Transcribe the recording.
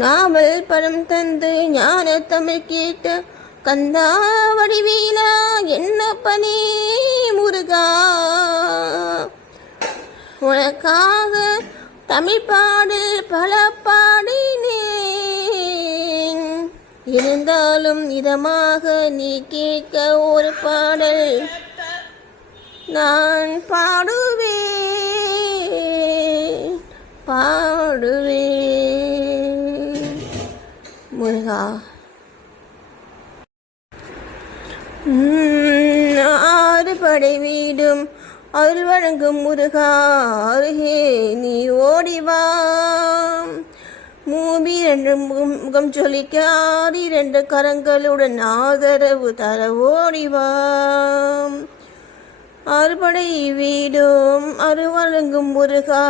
நாவல் படம் தந்து ஞான தமிழ் கேட்ட கந்தா வடிவீலா என்ன பணி முருகா, உனக்காக தமிழ் பாடல் பல பாடினேன். இருந்தாலும் இதமாக நீ கேட்க ஒரு பாடல் நான் பாடுவேன் முருகா. ஆறு படை வீடும் அருள் வழங்கும் முருகா, அருகே நீ ஓடிவா. மூவி ரெண்டு முகம் சொல்லிக்க 2 கரங்களுடன் ஆதரவு தர ஓடிவா. அறுபடை வீடும் அருள் வழங்கும் முருகா,